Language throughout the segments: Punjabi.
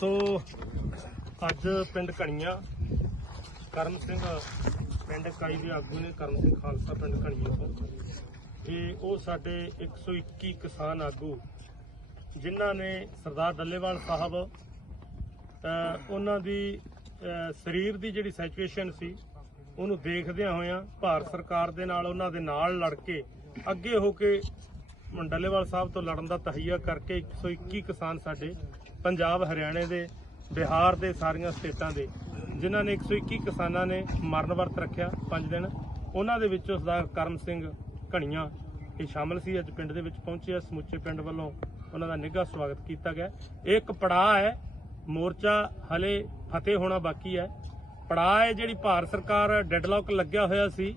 ਸੋ, ਅੱਜ ਪਿੰਡ ਕਣੀਆਂ, ਕਰਮ ਸਿੰਘ, ਪਿੰਡ ਕਾਈ ਦੇ ਆਗੂ ਨੇ ਕਰਮ ਸਿੰਘ ਖਾਲਸਾ ਪਿੰਡ ਕਣੀਆਂ ਤੋਂ। ਇਹ ਉਹ ਸਾਡੇ 121 ਕਿਸਾਨ ਆਗੂ, ਜਿਨ੍ਹਾਂ ਨੇ ਸਰਦਾਰ ਡੱਲੇਵਾਲ ਸਾਹਿਬ ਉਹਨਾਂ ਦੀ ਸਰੀਰ ਦੀ ਜਿਹੜੀ ਸਿਚੁਏਸ਼ਨ ਸੀ, ਉਹਨੂੰ ਦੇਖਦਿਆਂ ਹੋਇਆਂ ਭਾਰਤ ਸਰਕਾਰ ਦੇ ਨਾਲ, ਉਹਨਾਂ ਦੇ ਨਾਲ ਲੜ ਕੇ ਅੱਗੇ ਹੋ ਕੇ ਡੱਲੇਵਾਲ ਸਾਹਿਬ ਤੋਂ ਲੜਨ ਦਾ ਤਹਈਆ ਕਰਕੇ 121 ਕਿਸਾਨ ਸਾਡੇ ਪੰਜਾਬ, ਹਰਿਆਣੇ ਦੇ, ਬਿਹਾਰ ਦੇ ਸਾਰੀਆਂ ਸਟੇਟਾਂ ਦੇ, ਜਿਨ੍ਹਾਂ ਨੇ 121 ਕਿਸਾਨਾਂ ਨੇ ਮਰਨ ਵਰਤ ਰੱਖਿਆ 5 ਦਿਨ। ਉਹਨਾਂ ਦੇ ਵਿੱਚੋਂ ਸਰਦਾਰ ਕਰਮ ਸਿੰਘ ਘਣੀਆਂ ਇਹ ਸ਼ਾਮਲ ਸੀ। ਅੱਜ ਪਿੰਡ ਦੇ ਵਿੱਚ ਪਹੁੰਚੇ ਸਮੁੱਚੇ ਪਿੰਡ ਵੱਲੋਂ ਉਹਨਾਂ ਦਾ ਨਿੱਘਾ ਸਵਾਗਤ ਕੀਤਾ ਗਿਆ। ਇਹ ਇੱਕ ਪੜਾਅ ਹੈ। ਮੋਰਚਾ ਹਲੇ ਫਤਿਹ ਹੋਣਾ ਬਾਕੀ ਹੈ। ਪੜਾਅ ਹੈ ਜਿਹੜੀ ਭਾਰਤ ਸਰਕਾਰ ਡੈਡਲੌਕ ਲੱਗਿਆ ਹੋਇਆ ਸੀ।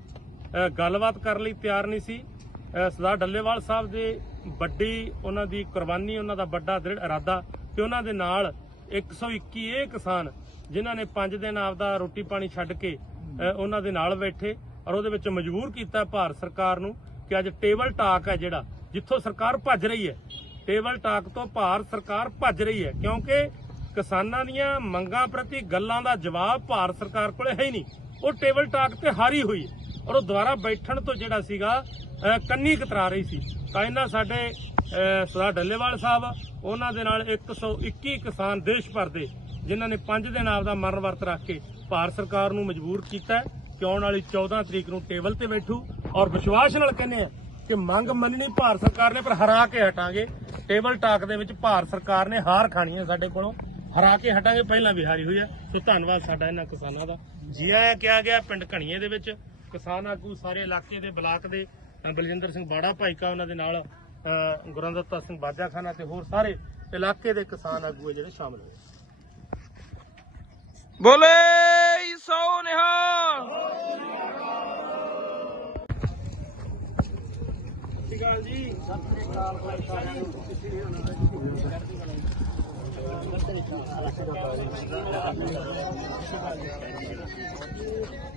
ਗੱਲਬਾਤ ਕਰਨ ਲਈ ਤਿਆਰ ਨਹੀਂ ਸੀ। ਸਰਦਾਰ ਡੱਲੇਵਾਲ ਸਾਹਿਬ ਦੇ ਵੱਡੀ ਉਹਨਾਂ ਦੀ ਕੁਰਬਾਨੀ, ਉਹਨਾਂ ਦਾ ਵੱਡਾ ਦ੍ਰਿੜ ਇਰਾਦਾ ਤੇ ਉਹਨਾਂ ਦੇ ਨਾਲ 121 ਇਹ ਕਿਸਾਨ ਜਿਨ੍ਹਾਂ ਨੇ 5 ਦਿਨ ਆਪਦਾ ਰੋਟੀ ਪਾਣੀ ਛੱਡ ਕੇ, ਅਹ ਉਹਨਾਂ ਦੇ ਨਾਲ ਬੈਠੇ ਔਰ ਉਹਦੇ ਵਿੱਚ ਮਜਬੂਰ ਕੀਤਾ ਭਾਰਤ ਸਰਕਾਰ ਨੂੰ ਕਿ ਅੱਜ ਟੇਬਲ ਟਾਕ ਹੈ ਜਿਹੜਾ, ਜਿੱਥੋਂ ਸਰਕਾਰ ਭੱਜ ਰਹੀ ਹੈ। ਟੇਬਲ ਟਾਕ ਤੋਂ ਭਾਰਤ ਸਰਕਾਰ ਭੱਜ ਰਹੀ ਹੈ, ਕਿਉਂਕਿ ਕਿਸਾਨਾਂ ਦੀਆਂ ਮੰਗਾਂ ਪ੍ਰਤੀ ਗੱਲਾਂ ਦਾ ਜਵਾਬ ਭਾਰਤ ਸਰਕਾਰ ਕੋਲੇ ਹੈ ਹੀ ਨਹੀਂ। ਉਹ ਟੇਬਲ ਟਾਕ ਤੇ ਹਾਰੀ ਹੋਈ ਹੈ। ਔਰ ਉਹ ਦੁਬਾਰਾ ਬੈਠਣ ਤੋਂ ਜਿਹੜਾ ਸੀਗਾ ਕੰਨੀ ਕਤਰਾ ਰਹੀ ਸੀ। ਤਾਂ ਇਹਨਾਂ ਸਾਡੇ, ਅਹ, ਸਰਦਾਰ ਡੱਲੇਵਾਲ ਸਾਹਿਬ, ਉਹਨਾਂ ਦੇ ਨਾਲ 121 ਕਿਸਾਨ ਦੇਸ਼ ਭਰ ਦੇ, ਜਿਨ੍ਹਾਂ ਨੇ 5 ਦਿਨ ਆਪਦਾ ਮਰਨ ਵਰਤ ਰੱਖ ਕੇ ਭਾਰਤ ਸਰਕਾਰ ਨੂੰ ਮਜਬੂਰ ਕੀਤਾ ਕਿ ਆਉਣ ਵਾਲੀ 14 ਤਰੀਕ ਨੂੰ ਟੇਬਲ ਤੇ ਬੈਠੂ। ਔਰ ਵਿਸ਼ਵਾਸ ਨਾਲ ਕਹਿੰਦੇ ਆ ਕਿ ਮੰਗ ਮੰਨਣੀ ਭਾਰਤ ਸਰਕਾਰ ਨੇ, ਪਰ ਹਰਾ ਕੇ ਹਟਾਂਗੇ। ਟੇਬਲ ਟਾਕ ਦੇ ਵਿੱਚ ਭਾਰਤ ਸਰਕਾਰ ਨੇ ਹਾਰ ਖਾਣੀ ਹੈ ਸਾਡੇ ਕੋਲੋਂ। ਹਰਾ ਕੇ ਹਟਾਂਗੇ, ਪਹਿਲਾਂ ਵੀ ਹਾਰੀ ਹੋਈ ਹੈ। ਸੋ ਧੰਨਵਾਦ ਸਾਡਾ ਇਹਨਾਂ ਕਿਸਾਨਾਂ ਦਾ। ਜੀ ਆਇਆਂ ਕਿਹਾ ਗਿਆ ਪਿੰਡ ਘਣੀਏ ਦੇ ਵਿੱਚ। ਕਿਸਾਨ ਆਗੂ ਸਾਰੇ ਇਲਾਕੇ ਦੇ ਬਲਾਕ ਦੇ ਬਲਜਿੰਦਰ ਸਿੰਘ ਬਾੜਾ ਭਾਈਕਾ ਉਹਨਾਂ ਦੇ ਨਾਲ ਗੁਰੰਦਤਾ ਸਿੰਘ ਬਾਜਾਖਾਨਾ ਤੇ ਹੋਰ ਸਾਰੇ ਇਲਾਕੇ ਦੇ ਕਿਸਾਨ ਆਗੂ ਜਿਹੜੇ ਸ਼ਾਮਲ ਹੋਏ। ਬੋਲੇ ਸੋ ਨਿਹਾਲ। ਸਤਿ ਸ਼੍ਰੀ ਅਕਾਲ ਜੀ ਸਤਿ ਸ਼੍ਰੀ ਅਕਾਲ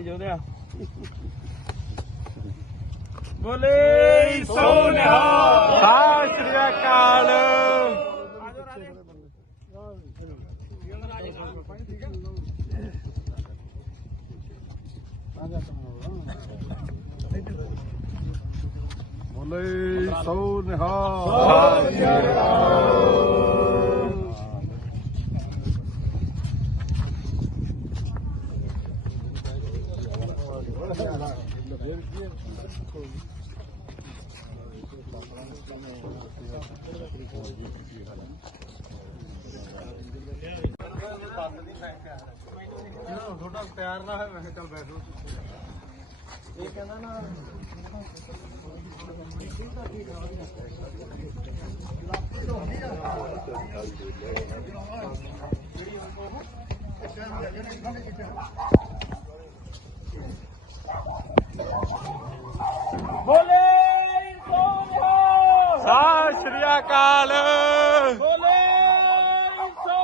ਜੋਦਿਆ ਬੋਲੇ ਸੋ ਨਿਹਾਲ ਸਤਿ ਸ੍ਰੀ ਅਕਾਲ ਬੋਲੇ ਸੋ ਨਿਹਾਲ ਤੁਹਾਡਾ ਪਿਆਰ ਨਾ ਹੋਵੇ ਮੈਂ ਚੱਲ ਬੈਠੋ ਇਹ ਕਹਿੰਦਾ ਨਾ ਬੋਲੇ ਸੋ ਸਤਿ ਸ੍ਰੀ ਅਕਾਲ ਬੋਲੇ ਸੋ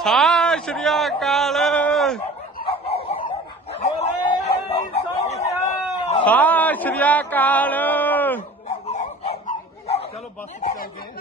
ਸਤਿ ਸ੍ਰੀ ਅਕਾਲ ਬੋਲੇ ਸੋ ਨਿਹਾਲ ਸਤਿ ਸ੍ਰੀ ਅਕਾਲ। ਚਲੋ ਬੱਸ ਚੱਲਦੇ